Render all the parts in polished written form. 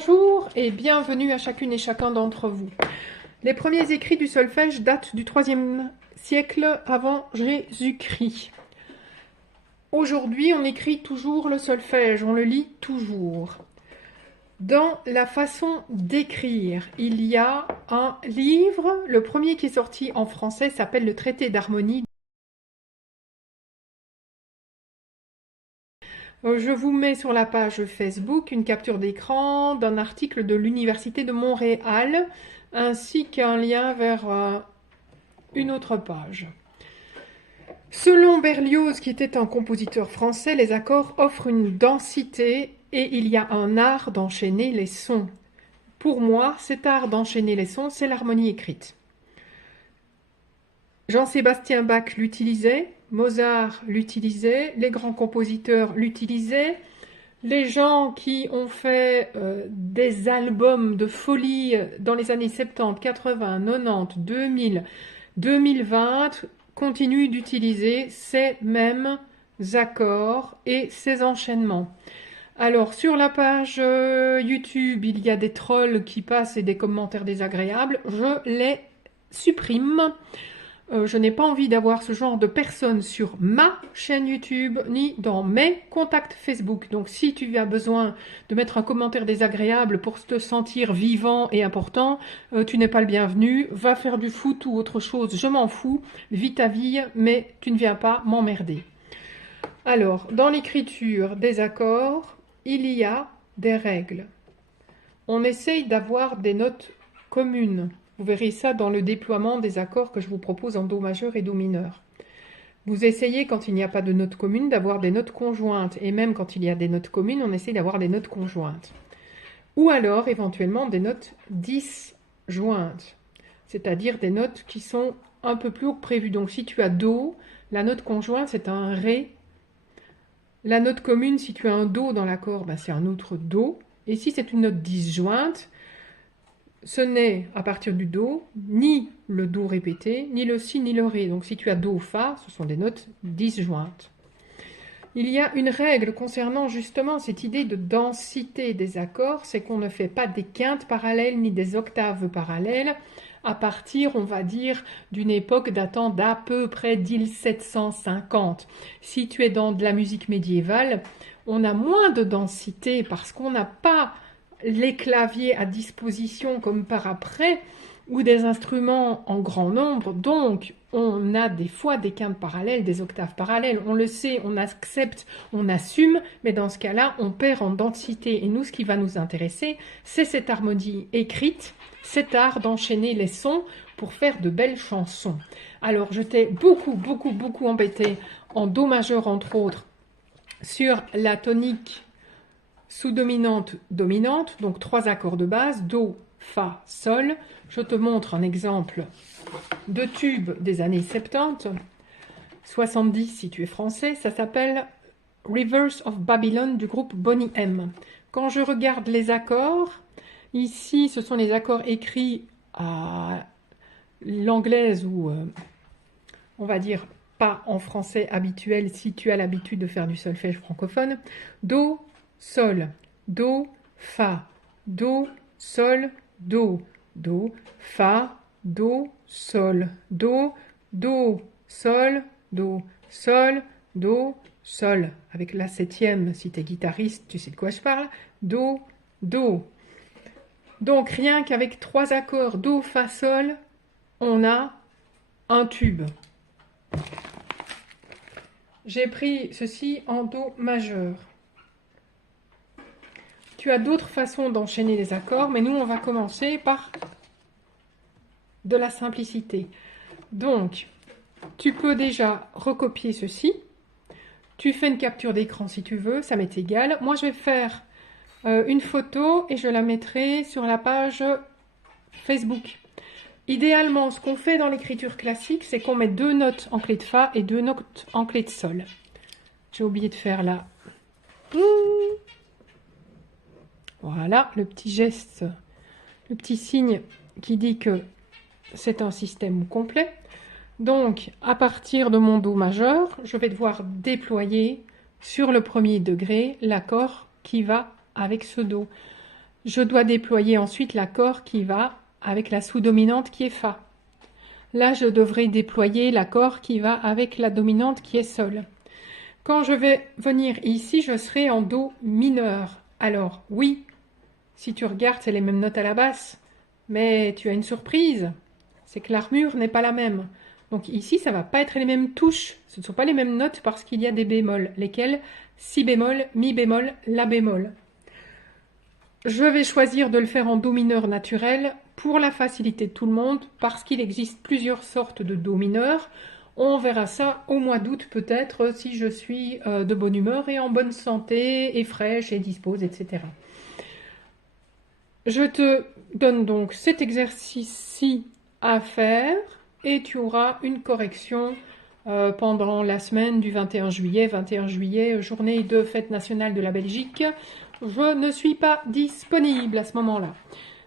Bonjour et bienvenue à chacune et chacun d'entre vous. Les premiers écrits du solfège datent du IIIe siècle avant Jésus-Christ. Aujourd'hui, on écrit toujours le solfège, on le lit toujours. Dans la façon d'écrire, il y a un livre, le premier qui est sorti en français s'appelle le Traité d'harmonie. Je vous mets sur la page Facebook une capture d'écran d'un article de l'Université de Montréal, ainsi qu'un lien vers une autre page. Selon Berlioz, qui était un compositeur français, les accords offrent une densité et il y a un art d'enchaîner les sons. Pour moi, cet art d'enchaîner les sons, c'est l'harmonie écrite. Jean-Sébastien Bach l'utilisait, Mozart l'utilisait, les grands compositeurs l'utilisaient, les gens qui ont fait des albums de folie dans les années 70, 80, 90, 2000, 2020 continuent d'utiliser ces mêmes accords et ces enchaînements. Alors, sur la page YouTube, il y a des trolls qui passent et des commentaires désagréables. Je les supprime. Je n'ai pas envie d'avoir ce genre de personnes sur ma chaîne YouTube ni dans mes contacts Facebook. Donc si tu as besoin de mettre un commentaire désagréable pour te sentir vivant et important, tu n'es pas le bienvenu. Va faire du foot ou autre chose, je m'en fous. Vis ta vie, mais tu ne viens pas m'emmerder. Alors, dans l'écriture des accords, il y a des règles. On essaye d'avoir des notes communes. Vous verrez ça dans le déploiement des accords que je vous propose en Do majeur et Do mineur. Vous essayez, quand il n'y a pas de notes communes, d'avoir des notes conjointes. Et même quand il y a des notes communes, on essaye d'avoir des notes conjointes. Ou alors, éventuellement, des notes disjointes. C'est-à-dire des notes qui sont un peu plus haut que prévu. Donc si tu as Do, la note conjointe, c'est un Ré. La note commune, si tu as un Do dans l'accord, ben c'est un autre Do. Et si c'est une note disjointe, ce n'est à partir du Do ni le Do répété, ni le Si, ni le Ré. Donc si tu as Do, Fa, ce sont des notes disjointes. Il y a une règle concernant justement cette idée de densité des accords, c'est qu'on ne fait pas des quintes parallèles ni des octaves parallèles à partir, on va dire, d'une époque datant d'à peu près 1750. Si tu es dans de la musique médiévale, on a moins de densité parce qu'on n'a pas les claviers à disposition comme par après, ou des instruments en grand nombre, donc on a des fois des quintes parallèles, des octaves parallèles, on le sait, on accepte, on assume, mais dans ce cas-là, on perd en densité. Et nous, ce qui va nous intéresser, c'est cette harmonie écrite, cet art d'enchaîner les sons pour faire de belles chansons. Alors, je t'ai beaucoup embêté en Do majeur, entre autres, sur la tonique sous-dominante, dominante, donc 3 accords de base, Do, Fa, Sol. Je te montre un exemple de tube des années 70, 70 si tu es français, ça s'appelle Rivers of Babylon du groupe Boney M. Quand je regarde les accords, ici ce sont les accords écrits à l'anglaise ou on va dire pas en français habituel si tu as l'habitude de faire du solfège francophone. Do, Sol, Do, Fa, Do, Sol, Do, Do, Fa, Do, Sol, Do, Do, Sol, Do, Sol, Do, Sol. Avec la 7e, si tu es guitariste, tu sais de quoi je parle. Do, Do. Donc rien qu'avec 3 accords Do, Fa, Sol, on a un tube. J'ai pris ceci en Do majeur. Tu as d'autres façons d'enchaîner les accords, mais nous, on va commencer par de la simplicité. Donc, tu peux déjà recopier ceci. Tu fais une capture d'écran si tu veux, ça m'est égal. Moi, je vais faire une photo et je la mettrai sur la page Facebook. Idéalement, ce qu'on fait dans l'écriture classique, c'est qu'on met 2 notes en clé de Fa et 2 notes en clé de Sol. J'ai oublié de faire là. Voilà, le petit geste, le petit signe qui dit que c'est un système complet. Donc, à partir de mon Do majeur, je vais devoir déployer sur le premier degré l'accord qui va avec ce Do. Je dois déployer ensuite l'accord qui va avec la sous-dominante qui est Fa. Là, je devrais déployer l'accord qui va avec la dominante qui est Sol. Quand je vais venir ici, je serai en Do mineur. Alors, oui, si tu regardes, c'est les mêmes notes à la basse, mais tu as une surprise, c'est que l'armure n'est pas la même. Donc ici, ça ne va pas être les mêmes touches, ce ne sont pas les mêmes notes parce qu'il y a des bémols, lesquels si bémol, mi bémol, la bémol. Je vais choisir de le faire en Do mineur naturel pour la facilité de tout le monde, parce qu'il existe plusieurs sortes de Do mineur. On verra ça au mois d'août peut-être, si je suis de bonne humeur et en bonne santé, et fraîche et dispose, etc. Je te donne donc cet exercice-ci à faire, et tu auras une correction pendant la semaine du 21 juillet. 21 juillet, journée de fête nationale de la Belgique. Je ne suis pas disponible à ce moment-là.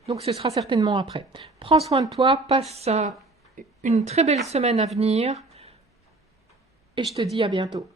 Donc ce sera certainement après. Prends soin de toi, passe une très belle semaine à venir et je te dis à bientôt.